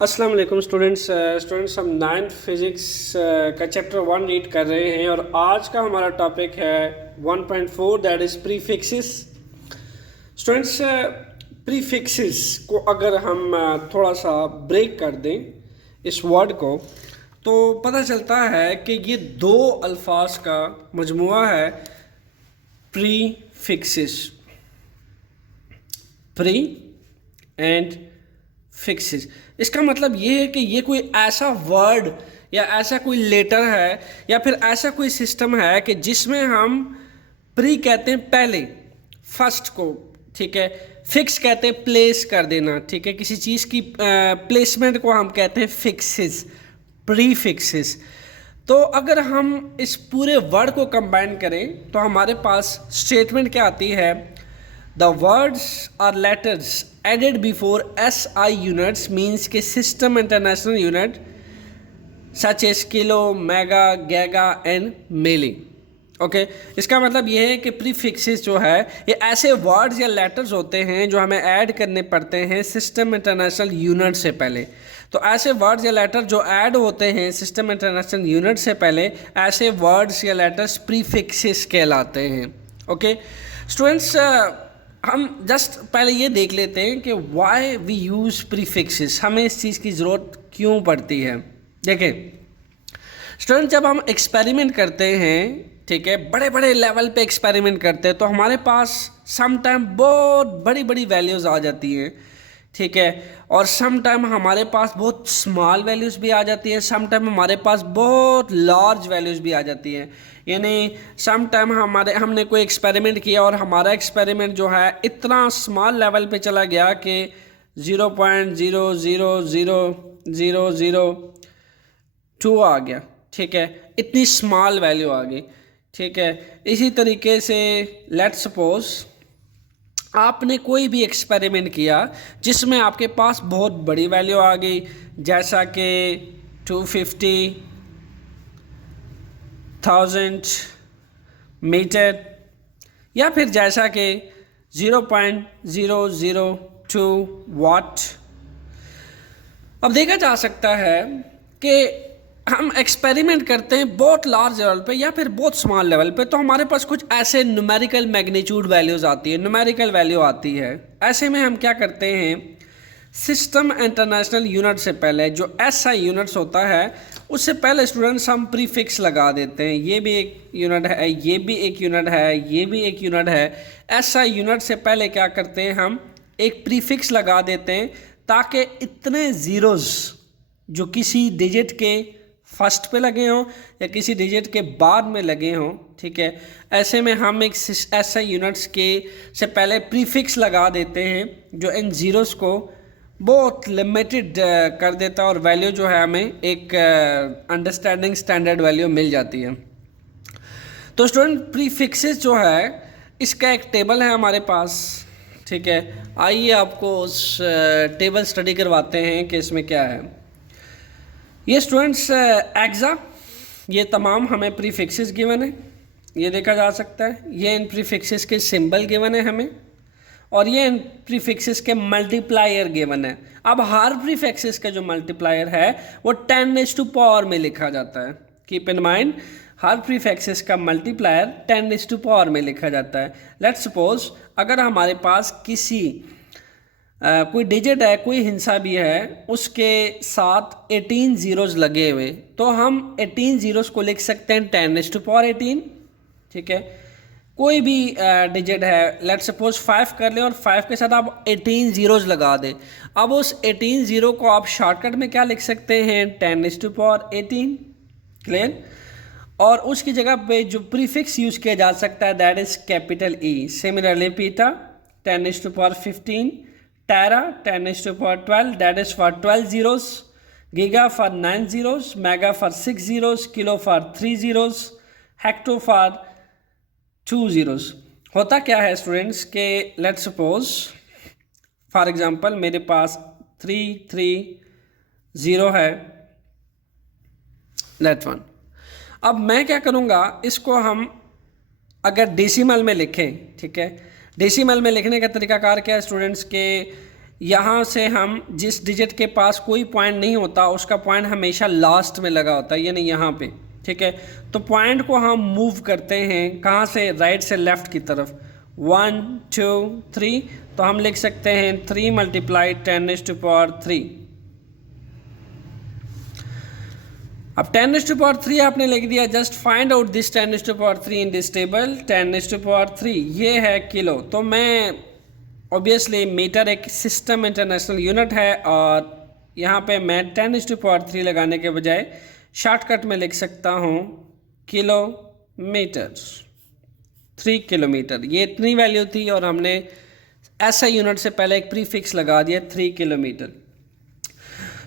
अस्सलाम वालेकुम स्टूडेंट्स हम नाइन्थ फिज़िक्स का चैप्टर 1 रीड कर रहे हैं और आज का हमारा टॉपिक है 1.4 that is prefixes. Students prefixes को अगर हम थोड़ा सा ब्रेक कर दें इस वर्ड को तो पता चलता है कि ये दो अल्फाज का मजमुआ है प्रीफिक्सेस, प्री एंड फिक्सेस। इसका मतलब ये है कि ये कोई ऐसा वर्ड या ऐसा कोई लेटर है या फिर ऐसा कोई सिस्टम है कि जिसमें हम प्री कहते हैं पहले, फर्स्ट को, ठीक है। फिक्स कहते हैं प्लेस कर देना, ठीक है। किसी चीज़ की प्लेसमेंट को हम कहते हैं फिक्सेस, प्री फिक्सेस। तो अगर हम इस पूरे वर्ड को कंबाइन करें तो हमारे पास स्टेटमेंट क्या आती है, The words or letters added before SI units means के system international unit such as kilo, mega, giga and milli। Okay इसका मतलब ये है कि प्रीफिक्सेस जो है ये ऐसे वर्ड्स या लेटर्स होते हैं जो हमें ऐड करने पड़ते हैं सिस्टम इंटरनेशनल यूनिट से पहले। तो ऐसे वर्ड्स या लेटर जो ऐड होते हैं सिस्टम इंटरनेशनल यूनिट से पहले, ऐसे वर्ड्स या लेटर्स प्रीफिक्सेस कहलाते हैं। ओके स्टूडेंट्स, हम जस्ट पहले ये देख लेते हैं कि वाई वी यूज़ प्रीफिक्सेस, हमें इस चीज़ की ज़रूरत क्यों पड़ती है। देखें स्टूडेंट, जब हम एक्सपेरिमेंट करते हैं, ठीक है, बड़े बड़े लेवल पे एक्सपेरिमेंट करते हैं तो हमारे पास सम टाइम बहुत बड़ी बड़ी वैल्यूज़ आ जाती हैं, ठीक है। और सम टाइम हमारे पास बहुत स्मॉल वैल्यूज़ भी आ जाती हैं, सम टाइम हमारे पास बहुत लार्ज वैल्यूज़ भी आ जाती हैं। यानी सम टाइम हमने कोई एक्सपेरिमेंट किया और हमारा एक्सपेरिमेंट जो है इतना स्मॉल लेवल पे चला गया कि 0.0000002 आ गया, ठीक है, इतनी स्मॉल वैल्यू आ गई, ठीक है। इसी तरीके से लेट्स सपोज आपने कोई भी एक्सपेरिमेंट किया जिसमें आपके पास बहुत बड़ी वैल्यू आ गई, जैसा कि 250,000 मीटर या फिर जैसा कि 0.002 वाट। अब देखा जा सकता है कि हम एक्सपेरिमेंट करते हैं बहुत लार्ज लेवल पे या फिर बहुत स्मॉल लेवल पे, तो हमारे पास कुछ ऐसे न्यूमेरिकल मैग्नीट्यूड वैल्यूज़ आती है, न्यूमेरिकल वैल्यू आती है। ऐसे में हम क्या करते हैं, सिस्टम इंटरनेशनल यूनिट से पहले जो SI यूनिट्स होता है उससे पहले स्टूडेंट्स हम प्रीफिक्स लगा देते हैं। ये भी एक यूनिट है, ये भी एक यूनिट है, ये भी एक यूनिट है। SI यूनिट से पहले क्या करते हैं, हम एक प्रीफिक्स लगा देते हैं ताकि इतने ज़ीरोज़ जो किसी डिजिट के फर्स्ट पे लगे हों या किसी डिजिट के बाद में लगे हों, ठीक है, ऐसे में हम एक SI यूनिट्स के से पहले प्रीफिक्स लगा देते हैं जो इन ज़ीरोज़ को बहुत लिमिटेड कर देता है और वैल्यू जो है हमें एक अंडरस्टैंडिंग स्टैंडर्ड वैल्यू मिल जाती है। तो स्टूडेंट प्रीफिक्सेस जो है इसका एक टेबल है हमारे पास, ठीक है। आइए आपको उस टेबल स्टडी करवाते हैं कि इसमें क्या है। ये स्टूडेंट्स एग्जा, ये तमाम हमें प्रीफिक्सेस गिवन है, ये देखा जा सकता है। ये इन प्रीफिक्सेस के सिंबल गिवन है हमें और ये इन प्रीफिक्सेस के मल्टीप्लायर गिवन है। अब हर प्रीफिक्सेस का जो मल्टीप्लायर है वो 10⁻⁴ में लिखा जाता है। Keep in mind, her prefixes का मल्टीप्लायर 10⁻⁴ में लिखा जाता है। लेट्स सपोज अगर हमारे पास किसी कोई डिजिट है, कोई हिंसा भी है, उसके साथ 18 ज़ीरोज़ लगे हुए, तो हम 18 ज़ीरोज़ को लिख सकते हैं 10⁻18, ठीक है। कोई भी डिजिट है, लेट्स सपोज 5 कर लें और 5 के साथ आप 18 ज़ीरोज़ लगा दें। अब उस 18 ज़ीरो को आप शॉर्टकट में क्या लिख सकते हैं, 10⁻18, क्लियर। और उसकी जगह पे जो प्रीफिक्स यूज़ किया जा सकता है that is capital E। Similarly पीटा 10⁻15, टेरा 10⁻12 that is for 12 zeros, giga for 9 zeros, mega for 6 zeros, kilo for 3 zeros, hecto for 2 zeros। होता क्या है स्टूडेंट्स के लेट्स सपोज फॉर एग्जांपल मेरे पास 330 है, लेट वन। अब मैं क्या करूँगा, इसको हम अगर डेसिमल में लिखें, ठीक है, डेसिमल में लिखने का तरीकाकार क्या है स्टूडेंट्स के यहाँ से हम जिस डिजिट के पास कोई पॉइंट नहीं होता उसका पॉइंट हमेशा लास्ट में लगा होता है, यानी यहाँ पे, ठीक है। तो पॉइंट को हम मूव करते हैं कहाँ से, राइट से लेफ्ट की तरफ, 1 2 3, तो हम लिख सकते हैं 3 मल्टीप्लाई 10⁻3। अब 10⁻3 आपने लिख दिया, just find out this 10⁻3 in this table. 10⁻3 ये है किलो, तो मैं ऑब्वियसली मीटर एक सिस्टम इंटरनेशनल यूनिट है और यहाँ पे मैं 10⁻3 लगाने के बजाय शॉर्टकट में लिख सकता हूँ किलोमीटर, 3 किलोमीटर। ये इतनी वैल्यू थी और हमने ऐसा यूनिट से पहले एक प्रीफिक्स लगा दिया 3 किलोमीटर।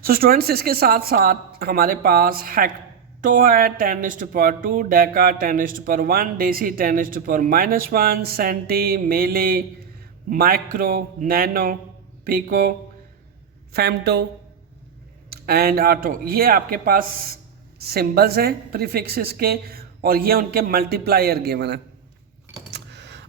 सो स्टूडेंट्स, इसके साथ साथ हमारे पास हेक्टो है 10⁻2, deca 10⁻1, deci 10⁻⁻1, centi, milli, micro, nano, pico, femto and atto, ये आपके पास सिंबल्स हैं प्रीफिक्सेस के और ये उनके मल्टीप्लायर गिवन है।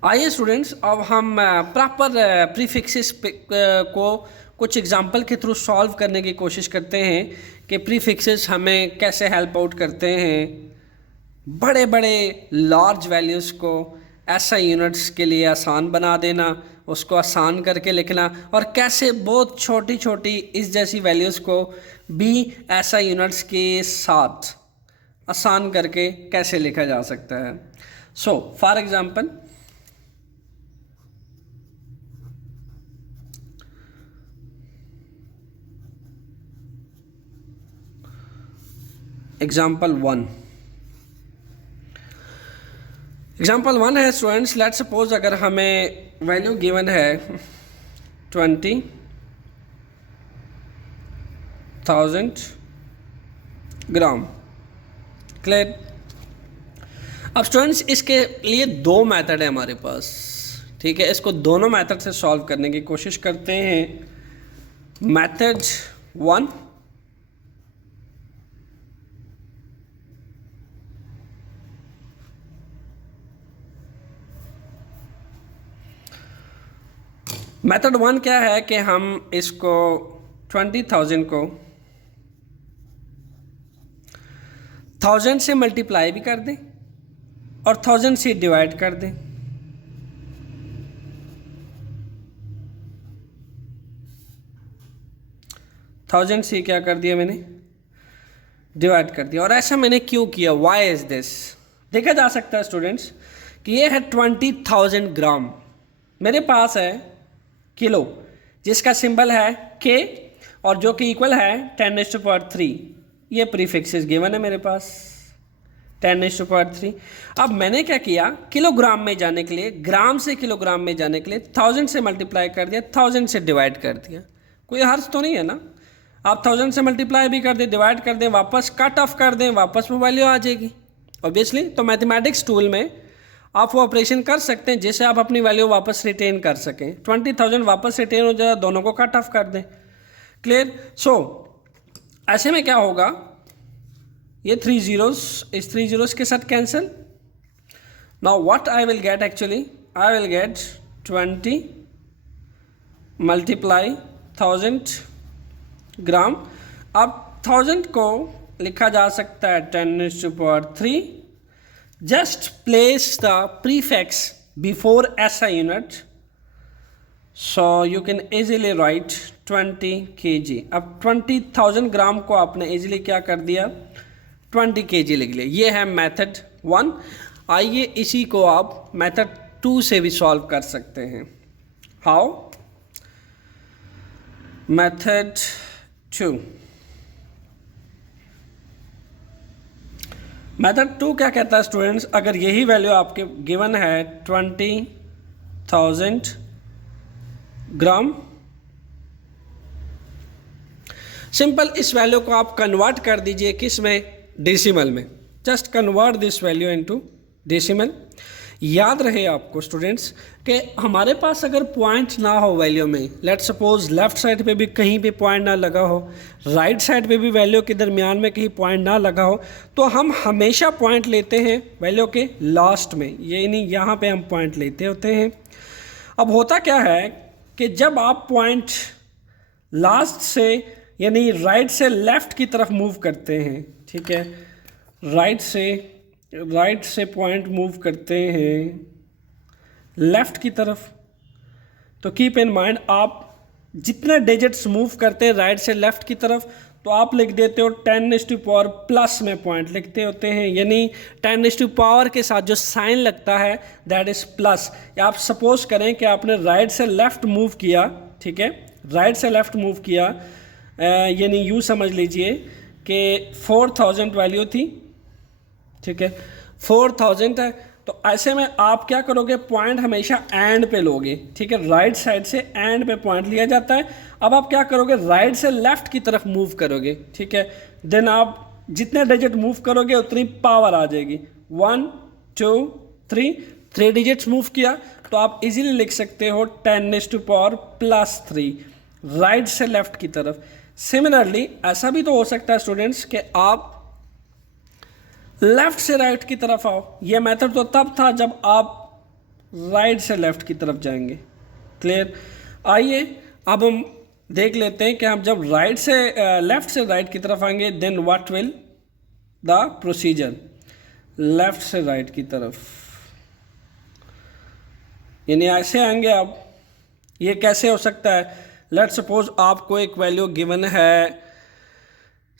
आइए स्टूडेंट्स, अब हम प्रॉपर प्रीफिक्सेस को कुछ एग्जांपल के थ्रू सॉल्व करने की कोशिश करते हैं कि प्रीफिक्सेस हमें कैसे हेल्प आउट करते हैं बड़े बड़े लार्ज वैल्यूज़ को ऐसा यूनिट्स के लिए आसान बना देना, उसको आसान करके लिखना, और कैसे बहुत छोटी छोटी इस जैसी वैल्यूज़ को भी ऐसा यूनिट्स के साथ आसान करके कैसे लिखा जा सकता है। सो फॉर एग्जांपल, एग्जाम्पल 1 है स्टूडेंट्स, लेट्स सपोज अगर हमें वैल्यू गिवन है 20,000 ग्राम। क्लियर? अब स्टूडेंट्स, इसके लिए 2 मेथड है हमारे पास, ठीक है। इसको दोनों मेथड से सॉल्व करने की कोशिश करते हैं। मेथड 1, मेथड 1 क्या है कि हम इसको 20,000 को 1000 से मल्टीप्लाई भी कर दें और 1000 से डिवाइड कर दें। थाउजेंड से क्या कर दिया मैंने, डिवाइड कर दिया। और ऐसा मैंने क्यों किया, वाई इज दिस? देखा जा सकता है स्टूडेंट्स कि ये है 20,000 ग्राम, मेरे पास है किलो जिसका सिंबल है के और जो कि इक्वल है 10⁻3। ये प्रीफिक्सेस गिवन है मेरे पास 10⁻3। अब मैंने क्या किया, किलोग्राम में जाने के लिए, ग्राम से किलोग्राम में जाने के लिए 1000 से मल्टीप्लाई कर दिया, 1000 से डिवाइड कर दिया। कोई हर्ज तो नहीं है ना? आप 1000 से मल्टीप्लाई भी कर दें, डिवाइड कर दें, वापस कट ऑफ कर दें, वापस वो वैल्यू आ जाएगी ऑब्वियसली। तो मैथमेटिक्स टूल में आप वो ऑपरेशन कर सकते हैं जिससे आप अपनी वैल्यू वापस रिटेन कर सकें। 20,000 वापस रिटेन हो जाए, दोनों को कट ऑफ कर दें। क्लियर? सो ऐसे में क्या होगा, ये 3 zeros इस 3 zeros के साथ cancel. Now what I will gate, actually I will gate 20 multiply 1000 ग्राम। अब 1000 को लिखा जा सकता है 10⁻3। Just place the prefix before SI unit, so you can easily right 20 kg। अब 20,000 ग्राम को आपने इजीली क्या कर दिया, 20 kg लिख लिया। ये है मेथड 1। आइए इसी को आप मेथड 2 से भी सॉल्व कर सकते हैं। हाउ? मेथड 2, मेथड 2 क्या कहता है स्टूडेंट्स, अगर यही वैल्यू आपके गिवन है 20,000 ग्राम, सिंपल इस वैल्यू को आप कन्वर्ट कर दीजिए किस में, डेसिमल में। Just convert this value into decimal. याद रहे आपको स्टूडेंट्स कि हमारे पास अगर पॉइंट ना हो वैल्यू में, लेट सपोज लेफ्ट साइड पे भी कहीं पे पॉइंट ना लगा हो, राइट साइड पे भी वैल्यू के दरमियान में कहीं पॉइंट ना लगा हो, तो हम हमेशा पॉइंट लेते हैं वैल्यू के लास्ट में, ये नहीं यहाँ पे हम पॉइंट लेते होते हैं। अब होता क्या है कि जब आप पॉइंट लास्ट से यानी राइट से लेफ्ट की तरफ मूव करते हैं, ठीक है, राइट से पॉइंट मूव करते हैं लेफ्ट की तरफ। तो कीप इन माइंड, आप जितने डिजिट्स मूव करते हैं राइट से लेफ्ट की तरफ, तो आप लिख देते हो 10⁻⁻, प्लस में पॉइंट लिखते होते हैं, यानी 10⁻⁻ के साथ जो साइन लगता है दैट इज प्लस। या आप सपोज करें कि आपने राइट से लेफ्ट मूव किया, ठीक है, राइट से लेफ्ट मूव किया, यानी यूँ समझ लीजिए कि 4000 वैल्यू थी, ठीक है, 4000 है, तो ऐसे में आप क्या करोगे, पॉइंट हमेशा एंड पे लोगे, ठीक है, राइट साइड से एंड पे पॉइंट लिया जाता है। अब आप क्या करोगे, राइट से लेफ्ट की तरफ मूव करोगे, ठीक है, देन आप जितने डिजिट मूव करोगे उतनी पावर आ जाएगी। 1 2 3 डिजिट्स मूव किया तो आप इजीली लिख सकते हो 10⁻+3 राइट से लेफ्ट की तरफ। सिमिलरली ऐसा भी तो हो सकता है स्टूडेंट्स कि आप लेफ्ट से राइट की तरफ आओ। यह मेथड तो तब था जब आप राइट से लेफ्ट की तरफ जाएंगे। क्लियर? आइए अब हम देख लेते हैं कि हम जब राइट से लेफ्ट से राइट की तरफ आएंगे then what will the procedure. Left से राइट की तरफ यानी ऐसे आएंगे आप। ये कैसे हो सकता है? लेट सपोज आपको एक वैल्यू गिवन है,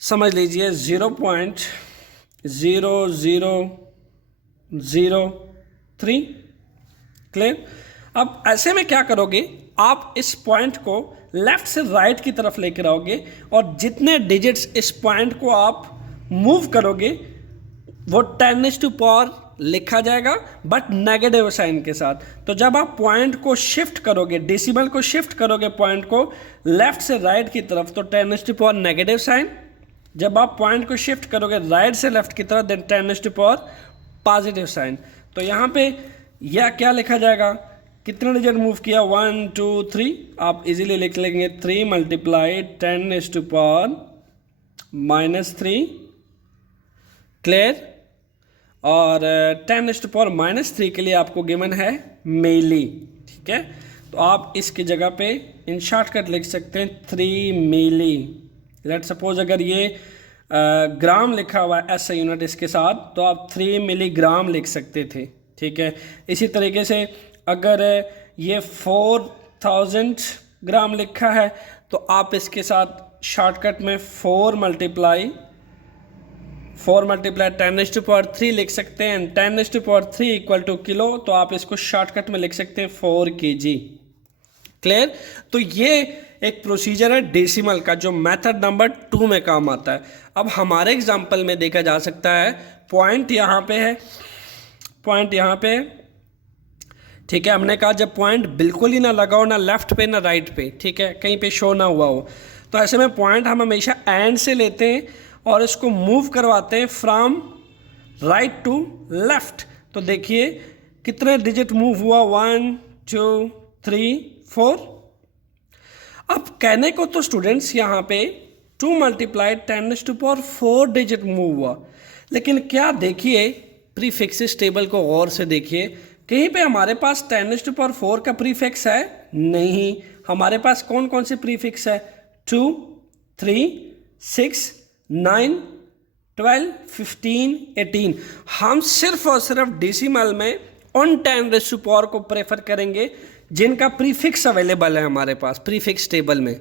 समझ लीजिए 0.00003। क्लियर? अब ऐसे में क्या करोगे, आप इस पॉइंट को लेफ्ट से राइट की तरफ लेकर आओगे और जितने डिजिट्स इस पॉइंट को आप मूव करोगे वो 10⁻⁴ लिखा जाएगा बट नेगेटिव साइन के साथ। तो जब आप पॉइंट को शिफ्ट करोगे, डेसिमल को शिफ्ट करोगे पॉइंट को लेफ्ट से राइट की तरफ, तो 10⁻⁴ नेगेटिव साइन। जब आप पॉइंट को शिफ्ट करोगे राइट से लेफ्ट की तरफ देन 10⁻⁴ पॉजिटिव साइन। तो यहाँ पे यह क्या लिखा जाएगा, कितने डिजिट मूव किया, 1 2 3, आप इजीली लिख लेंगे 3 × 10⁻⁻3। क्लियर? और 10⁻⁻3 के लिए आपको गिवन है मेली, ठीक है, तो आप इसकी जगह पे इन शॉर्टकट लिख सकते हैं 3 मिली। लेट सपोज अगर ये ग्राम लिखा हुआ है ऐसा यूनिट इसके साथ, तो आप 3 मिलीग्राम लिख सकते थे, ठीक है। इसी तरीके से अगर ये 4000 ग्राम लिखा है तो आप इसके साथ शॉर्टकट में 4 × 10⁻³ लिख सकते हैं। 10⁻³ = किलो, तो आप इसको शॉर्टकट में लिख सकते हैं 4 kg। क्लियर? तो ये एक प्रोसीजर है डेसिमल का जो मेथड नंबर 2 में काम आता है। अब हमारे एग्जांपल में देखा जा सकता है पॉइंट यहाँ पे है, पॉइंट यहाँ पे है, ठीक है। हमने कहा जब पॉइंट बिल्कुल ही ना लगा हो, ना लेफ्ट पे ना राइट पे, ठीक है, कहीं पे शो ना हुआ हो, तो ऐसे में पॉइंट हम हमेशा एंड से लेते हैं और इसको मूव करवाते हैं फ्रॉम राइट टू लेफ्ट। तो देखिए कितने डिजिट मूव हुआ, 1 2 3 4। अब कहने को तो स्टूडेंट्स यहाँ पे 2 × 10⁻⁴ डिजिट मूव हुआ, लेकिन क्या देखिए प्रीफिक्सेस टेबल को गौर से देखिए, कहीं पे हमारे पास 10⁻⁴ का प्रीफिक्स है नहीं। हमारे पास कौन कौन से प्रीफिक्स है, 2 3 6 9 12 15 18। हम सिर्फ और सिर्फ डेसिमल में उन 10⁻⁴ को प्रेफर करेंगे जिनका प्रीफिक्स अवेलेबल है हमारे पास प्रीफिक्स टेबल में।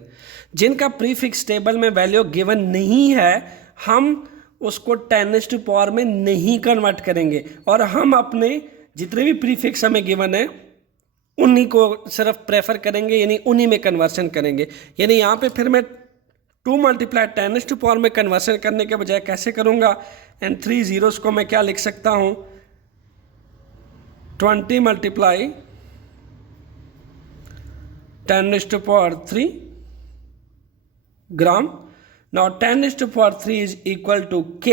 जिनका प्रीफिक्स टेबल में वैल्यू गिवन नहीं है हम उसको 10⁻⁴ में नहीं कन्वर्ट करेंगे, और हम अपने जितने भी प्रीफिक्स हमें गिवन है उन्हीं को सिर्फ प्रेफर करेंगे, यानी उन्हीं में कन्वर्शन करेंगे। यानी यहाँ पे फिर मैं 2 × 10⁻⁴ में कन्वर्शन करने के बजाय कैसे करूँगा, एंड 3 zeros को मैं क्या लिख सकता हूँ, 20 × 10⁻³ gram. Now 10⁻³ is equal to K,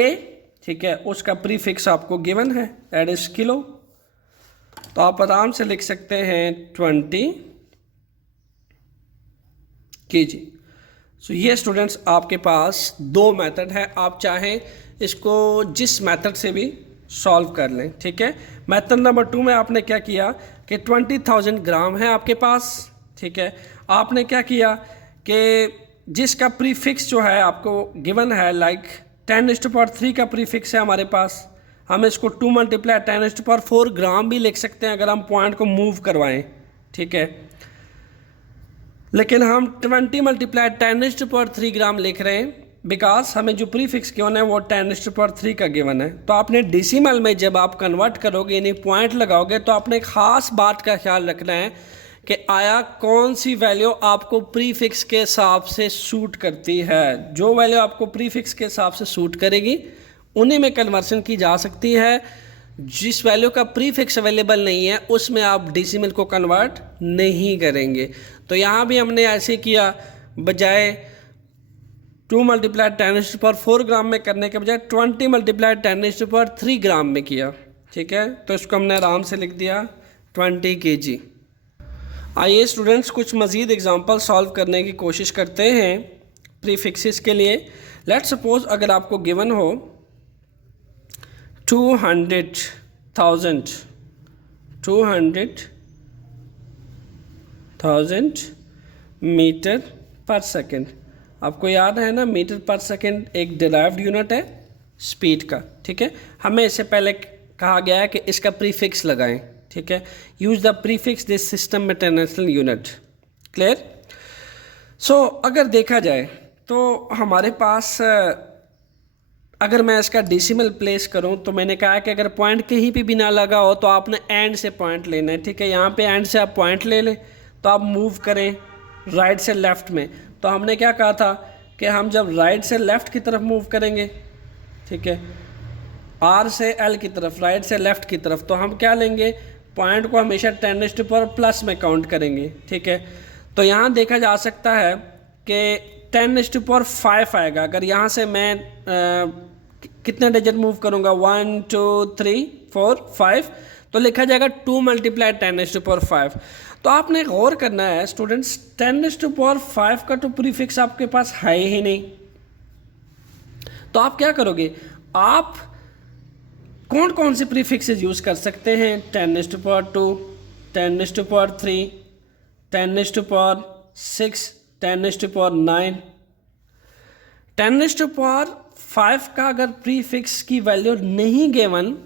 ठीक है, उसका प्रीफिक्स आपको गिवन है दैट इज किलो, तो आप आराम से लिख सकते हैं 20 kg। सो ये स्टूडेंट्स आपके पास 2 मेथड है, आप चाहें इसको जिस मेथड से भी सॉल्व कर लें, ठीक है। मेथड नंबर 2 में आपने क्या किया कि 20,000 ग्राम है आपके पास, ठीक है। आपने क्या किया कि जिसका प्रीफिक्स जो है आपको गिवन है, लाइक 10⁻³ का प्रीफिक्स है हमारे पास, हम इसको 2 × 10⁻⁴ ग्राम भी लिख सकते हैं अगर हम पॉइंट को मूव करवाएं, ठीक है। लेकिन हम 20 × 10⁻³ ग्राम लिख रहे हैं बिकॉज हमें जो प्रीफिक्स गिवन है वो 10⁻³ का गिवन है। तो आपने डेसिमल में जब आप कन्वर्ट करोगे यानी पॉइंट लगाओगे तो आपने एक ख़ास बात का ख्याल रखना है कि आया कौन सी वैल्यू आपको प्रीफिक्स के हिसाब से सूट करती है। जो वैल्यू आपको प्रीफिक्स के हिसाब से सूट करेगी उन्हीं में कन्वर्सन की जा सकती है। जिस वैल्यू का प्रीफिक्स अवेलेबल नहीं है उसमें आप डेसिमल को कन्वर्ट नहीं करेंगे। तो यहाँ भी हमने ऐसे किया, बजाय 2 × 10⁻⁴ ग्राम में करने के बजाय 20 × 10⁻³ ग्राम में किया, ठीक है। तो इसको हमने आराम से लिख दिया 20 kg। आइए स्टूडेंट्स कुछ मज़ीद एग्जांपल सॉल्व करने की कोशिश करते हैं प्रीफिक्सेस के लिए। लेट्स सपोज अगर आपको गिवन हो 200,000 मीटर पर सेकेंड। आपको याद है ना, मीटर पर सेकेंड एक डिराइव्ड यूनिट है स्पीड का, ठीक है। हमें इससे पहले कहा गया है कि इसका प्रीफिक्स लगाएं, ठीक है। Use the prefix this system international unit. Clear? So अगर देखा जाए तो हमारे पास अगर मैं इसका डेसिमल प्लेस करूं तो मैंने कहा कि अगर पॉइंट कहीं पे भी ना लगा हो तो आपने एंड से पॉइंट लेना है, ठीक है। यहाँ पे एंड से आप पॉइंट ले लें तो आप मूव करें राइट से लेफ़्ट में। तो हमने क्या कहा था कि हम जब राइट से लेफ़्ट की तरफ मूव करेंगे, ठीक है, आर से एल की तरफ, राइट से लेफ़्ट की तरफ, तो हम क्या लेंगे, पॉइंट को हमेशा 10⁻+ में काउंट करेंगे, ठीक है। तो यहाँ देखा जा सकता है कि 10⁻5 आएगा। अगर यहाँ से मैं कितने डिजिट मूव करूँगा, 1 2 3 4 5, तो लिखा जाएगा 2 × 10⁻5। तो आपने गौर करना है स्टूडेंट्स, 10⁻5 का तो प्रीफिक्स आपके पास है ही नहीं। तो आप क्या करोगे, आप कौन कौन से प्रीफिक्सेस यूज़ कर सकते हैं, 10⁻2, 10⁻3, 10⁻6, 10⁻9। 10⁻5 का अगर प्रीफिक्स की वैल्यू नहीं given,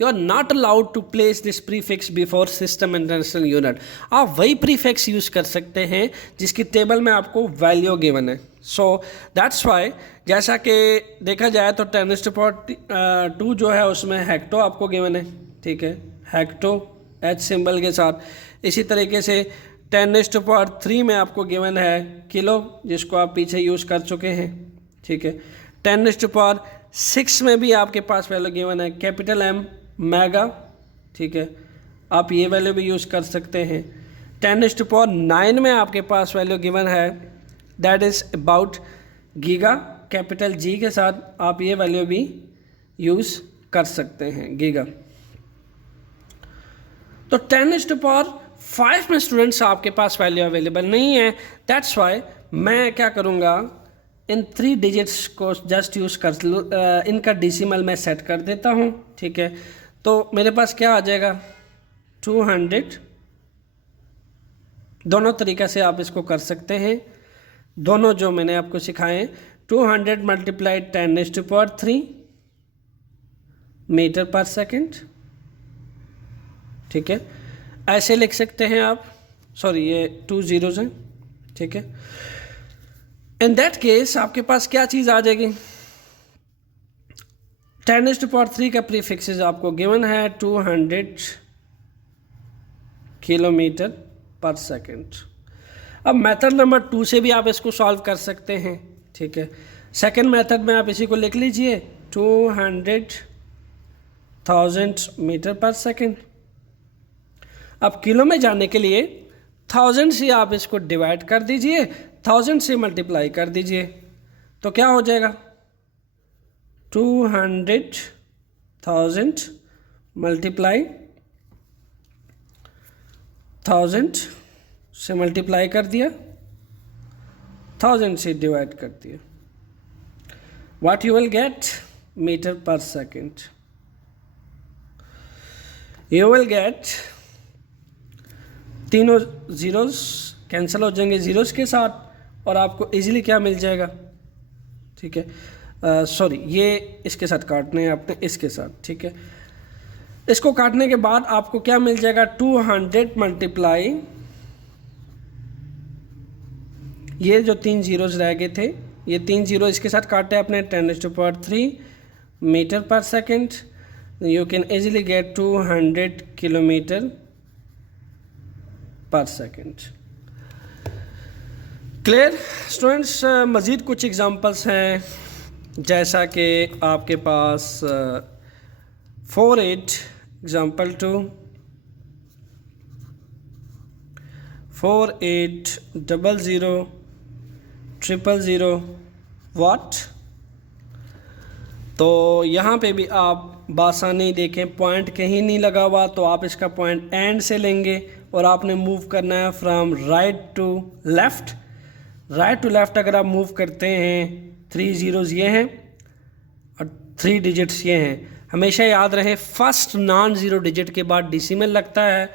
you are not allowed to place this prefix before system international unit. आप वही प्रीफिक्स यूज़ कर सकते हैं जिसकी टेबल में आपको वैल्यू गिवन है। सो दैट्स वाई, जैसा कि देखा जाए तो 10⁻2 जो है उसमें हेक्टो आपको गिवन है, ठीक है, हेक्टो एच सिंबल के साथ। इसी तरीके से 10⁻3 में आपको गिवन है किलो, जिसको आप पीछे यूज़ कर चुके हैं, ठीक है। 10⁻6 में भी आपके पास वैल्यू गिवन है कैपिटल M मेगा, ठीक है, आप ये वैल्यू भी यूज़ कर सकते हैं। 10⁻9 में आपके पास वैल्यू गिवन है that is about giga, capital G के साथ, आप ये वैल्यू भी यूज़ कर सकते हैं, गीगा। तो 10⁻5 में स्टूडेंट्स आपके पास वैल्यू अवेलेबल नहीं है। दैट्स वाई मैं क्या करूँगा, इन 3 डिजिट्स को जस्ट यूज़ कर इनका डेसिमल मैं सेट कर देता हूँ, ठीक है। तो मेरे पास क्या आ जाएगा, 200। दोनों तरीक़े से आप इसको कर सकते हैं, दोनों जो मैंने आपको सिखाए हैं। 200 × 10⁻3 मीटर पर सेकेंड, ठीक है, ऐसे लिख सकते हैं आप। सॉरी, ये 2 zeros हैं, ठीक है। इन दैट केस आपके पास क्या चीज़ आ जाएगी, 10⁻3 का प्रीफिक्सेस आपको गिवन है 200 किलोमीटर पर सेकेंड। अब मेथड नंबर 2 से भी आप इसको सॉल्व कर सकते हैं, ठीक है। सेकेंड मेथड में आप इसी को लिख लीजिए 200,000 मीटर पर सेकेंड। अब किलो में जाने के लिए 1000 से आप इसको डिवाइड कर दीजिए, 1000 से मल्टीप्लाई कर दीजिए, तो क्या हो जाएगा, 200,000 मल्टीप्लाई 1000 से मल्टीप्लाई कर दिया, 1000 से डिवाइड कर दिया, what you will get, metre पर सेकेंड। यू विल गेट, तीनों ज़ीरोस कैंसिल हो जाएंगे ज़ीरोस के साथ, और आपको इजीली क्या मिल जाएगा, ठीक है। सॉरी, ये इसके साथ काटने हैं आपने, इसके साथ, ठीक है। इसको काटने के बाद आपको क्या मिल जाएगा, 200 मल्टीप्लाई, ये जो 3 जीरोज रह गए थे, ये 3 जीरो इसके साथ काटे आपने, 10⁻³ मीटर पर second, you can easily get 200 kilometre पर सेकेंड। Clear students? मज़ीद कुछ एग्जांपल्स हैं, जैसा कि आपके पास 48 एग्जांपल 2, 48000000 वाट। तो यहाँ पे भी आप बासानी देखें, पॉइंट कहीं नहीं लगा हुआ, तो आप इसका पॉइंट एंड से लेंगे और आपने मूव करना है from right to left. Right to left अगर आप मूव करते हैं, 3 जीरोज़ ये हैं और 3 डिजिट्स ये हैं। हमेशा याद रहे, फर्स्ट नॉन ज़ीरो डिजिट के बाद डेसिमल लगता है,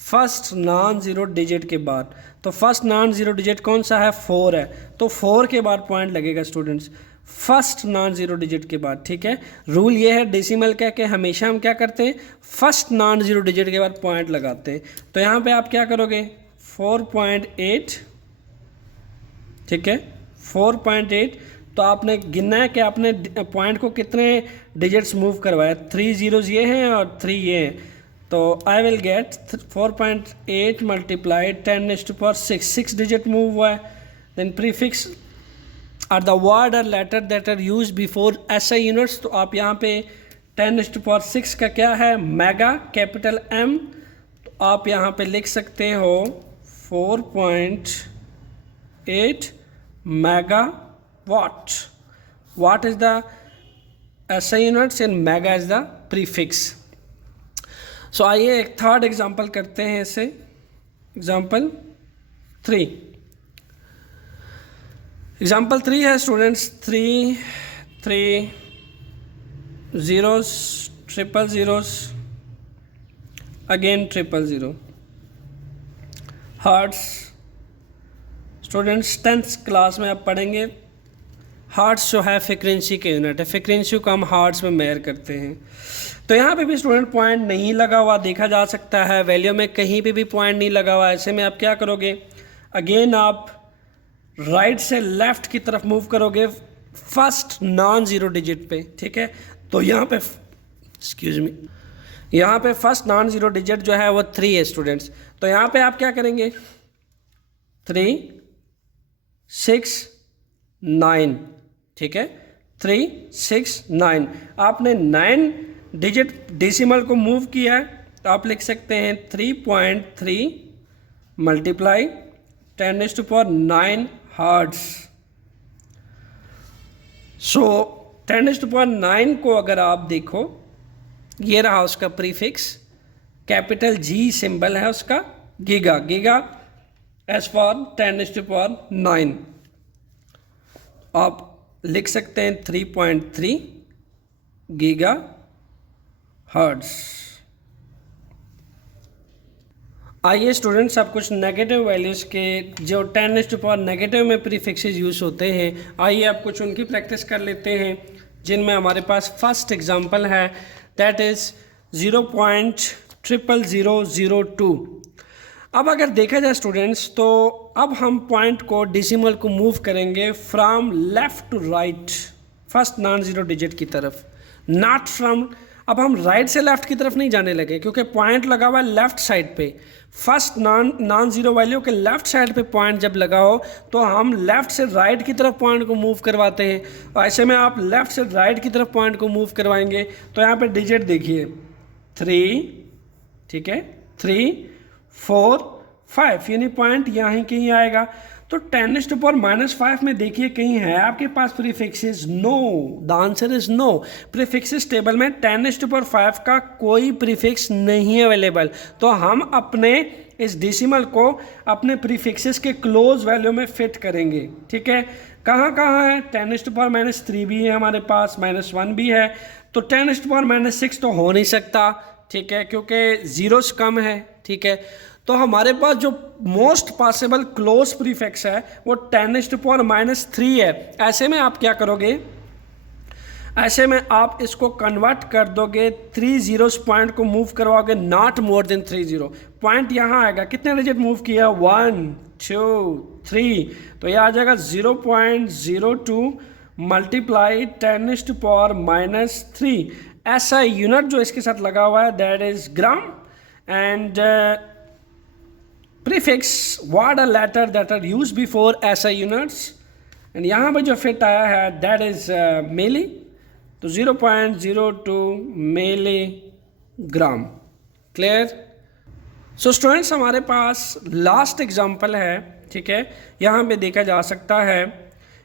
फर्स्ट नॉन ज़ीरो डिजिट के बाद। तो फर्स्ट नॉन ज़ीरो डिजिट कौन सा है, 4 है, तो 4 के बाद पॉइंट लगेगा students, first non zero digit के बाद, ठीक है। रूल ये है डेसिमल का कि हमेशा हम क्या करते हैं, फर्स्ट नॉन ज़ीरो डिजिट के बाद पॉइंट लगाते हैं। तो यहाँ पे आप क्या करोगे, 4.8, ठीक है, 4.8। तो आपने गिनना है कि आपने पॉइंट को कितने डिजिट्स मूव करवाए, 3 जीरोज़ ये हैं और 3 ये हैं। तो I will get 4.8 multiply 10⁻6, 6 digit move हुआ है। Then prefix are the word or letter that are use before SI units. तो आप यहाँ पे 10⁻6 का क्या है, मेगा, कैपिटल M। तो आप यहाँ पे लिख सकते हो 4.8 mega watt. Watt is the SI units and mega is the prefix. So आइए एक थर्ड एग्जाम्पल करते हैं इसे, एग्जाम्पल 3। एग्जाम्पल 3 है students, 3 zeros, triple zeros, again triple zero, hertz. Students 10th class में आप पढ़ेंगे, हर्ट्स जो है फ्रीक्वेंसी के यूनिट है, फ्रीक्वेंसी को हम हर्ट्स में मेजर करते हैं। तो यहाँ पे भी स्टूडेंट पॉइंट नहीं लगा हुआ देखा जा सकता है, वैल्यू में कहीं पे भी पॉइंट नहीं लगा हुआ। ऐसे में आप क्या करोगे, अगेन आप राइट से लेफ्ट की तरफ मूव करोगे फर्स्ट नॉन ज़ीरो डिजिट पे, ठीक है। तो यहाँ पे एक्सक्यूज मी, यहाँ पे फर्स्ट नॉन ज़ीरो डिजिट जो है वो 3 है स्टूडेंट्स। तो यहाँ पे आप क्या करेंगे, 3 6 9, ठीक है, 3 6 9। आपने 9 डिजिट डेसिमल को मूव किया है, तो आप लिख सकते हैं 3.3 मल्टीप्लाई 10⁻9 हर्ट्स। सो 10⁻9 को अगर आप देखो, ये रहा उसका प्रीफिक्स, कैपिटल G सिंबल है उसका, गीगा, गीगा एज फॉर 10⁻9। आप लिख सकते हैं 3.3 गीगा हर्ट्स। आइए स्टूडेंट्स, अब कुछ नेगेटिव वैल्यूज़ के जो 10⁻नेगेटिव में प्रीफिक्सेस यूज़ होते हैं, आइए अब कुछ उनकी प्रैक्टिस कर लेते हैं, जिनमें हमारे पास फर्स्ट एग्जांपल है, दैट इज़ 0.00002। अब अगर देखा जाए स्टूडेंट्स, तो अब हम पॉइंट को डेसिमल को मूव करेंगे from left to right, first non zero digit की तरफ, नॉट फ्रॉम। अब हम राइट से लेफ़्ट की तरफ नहीं जाने लगे, क्योंकि पॉइंट लगा हुआ है लेफ़्ट साइड पे। फर्स्ट नॉन ज़ीरो वैल्यू के लेफ़्ट साइड पे पॉइंट जब लगा हो, तो हम लेफ़्ट से राइट की तरफ पॉइंट को मूव करवाते हैं। और ऐसे में आप लेफ़्ट से राइट की तरफ पॉइंट को मूव करवाएंगे, तो यहाँ पे डिजिट देखिए 3, ठीक है, 3 4 5, यानी पॉइंट यहाँ कहीं आएगा। तो 10⁻⁻5 में देखिए कहीं है आपके पास prefixes, no, the answer is no. Prefixes table में 10⁻5 का कोई प्रीफिक्स नहीं अवेलेबल। तो हम अपने इस डेसिमल को अपने प्रीफिक्सेस के क्लोज वैल्यू में फिट करेंगे, ठीक है। कहाँ कहाँ है, 10⁻3 भी है हमारे पास, -1 भी है। तो 10⁻6 तो हो नहीं सकता, ठीक है, क्योंकि जीरोस कम है, ठीक है। तो हमारे पास जो मोस्ट पॉसिबल क्लोज प्रीफिक्स है वो 10⁻³ है। ऐसे में आप क्या करोगे, ऐसे में आप इसको कन्वर्ट कर दोगे, 3 zeros पॉइंट को मूव करवाओगे, नॉट मोर देन 3 0 पॉइंट यहाँ आएगा, कितने डिजिट मूव किया, 1 2 3, तो यह आ जाएगा 0.02 मल्टीप्लाई 10⁻³ ऐसा यूनिट जो इसके साथ लगा हुआ है that is gram, and prefix word or letter that are use before SI units, and यहाँ पर जो फिट आया है दैट इज मिली, तो 0.02 मिलीग्राम। क्लियर? सो स्टूडेंट्स हमारे पास लास्ट एग्जांपल है, ठीक है। यहाँ पे देखा जा सकता है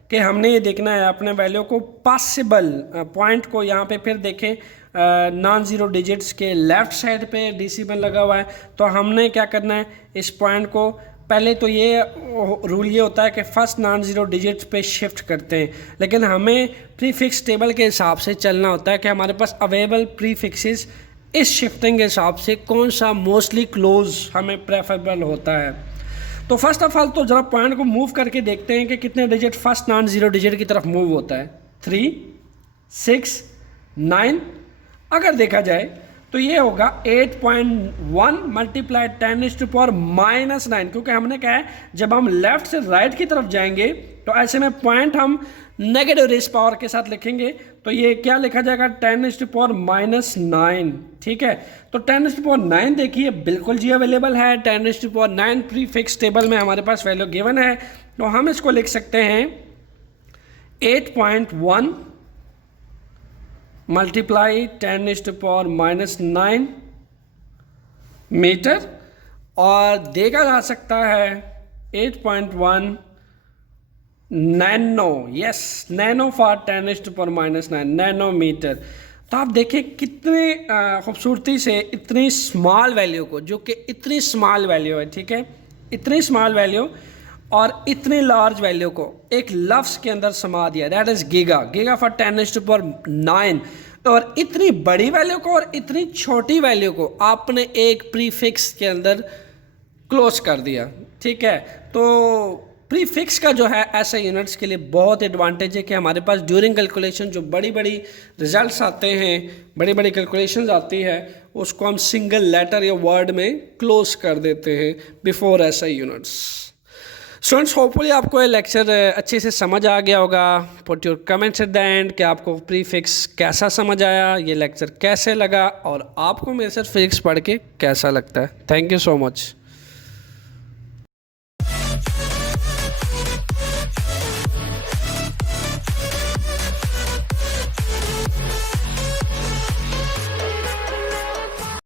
कि हमने ये देखना है अपने वैल्यू को पॉसिबल पॉइंट को, यहाँ पे फिर देखें नॉन ज़ीरो डिजिट्स के लेफ़्ट साइड पे डेसिमल लगा हुआ है, तो हमने क्या करना है इस पॉइंट को, पहले तो ये रूल ये होता है कि फर्स्ट नॉन ज़ीरो डिजिट पे शिफ्ट करते हैं, लेकिन हमें प्रीफिक्स टेबल के हिसाब से चलना होता है कि हमारे पास अवेलेबल प्रीफिक्सेस इस शिफ्टिंग के हिसाब से कौन सा मोस्टली क्लोज हमें प्रेफरेबल होता है। तो फर्स्ट ऑफ ऑल तो जरा पॉइंट को मूव करके देखते हैं कि कितने digit first non zero digit की तरफ मूव होता है, 3 6 9। अगर देखा जाए तो ये होगा 8.1 मल्टीप्लाई 10⁻⁻⁹, क्योंकि हमने कहा है जब हम लेफ्ट से राइट की तरफ जाएंगे तो ऐसे में पॉइंट हम नेगेटिव रेस पावर के साथ लिखेंगे, तो ये क्या लिखा जाएगा 10⁻⁹, ठीक है। तो 10⁻⁹ देखिए बिल्कुल जी अवेलेबल है, 10⁻⁹ प्रीफिक्स टेबल में हमारे पास वैल्यू गिवन है, तो हम इसको लिख सकते हैं 8.1 मल्टीप्लाई 10⁻⁹ मीटर, और देखा जा सकता है 8.1 nano, yes nano for 10⁻⁹ nanometre. तो आप देखें कितने खूबसूरती से इतनी स्मॉल वैल्यू को, जो कि इतनी स्मॉल वैल्यू है, ठीक है, इतनी स्मॉल वैल्यू और इतनी लार्ज वैल्यू को एक लफ्ज़ के अंदर समा दिया, that is giga, giga for 10⁻⁹। और इतनी बड़ी वैल्यू को और इतनी छोटी वैल्यू को आपने एक प्रीफिक्स के अंदर क्लोज कर दिया, ठीक है। तो प्रीफिक्स का जो है ऐसे यूनिट्स के लिए बहुत एडवांटेज है कि हमारे पास ड्यूरिंग कैलकुलेशन जो बड़ी बड़ी रिजल्ट्स आते हैं, बड़ी बड़ी कैलकुलेशंस आती है, उसको हम सिंगल लेटर या वर्ड में क्लोज कर देते हैं before SI units. Students hopefully आपको ये लेक्चर अच्छे से समझ आ गया होगा। Put your comments at the end कि आपको प्रीफिक्स कैसा समझ आया, ये लेक्चर कैसे लगा और आपको मेरे साथ फिजिक्स पढ़ के कैसा लगता है। Thank you so much.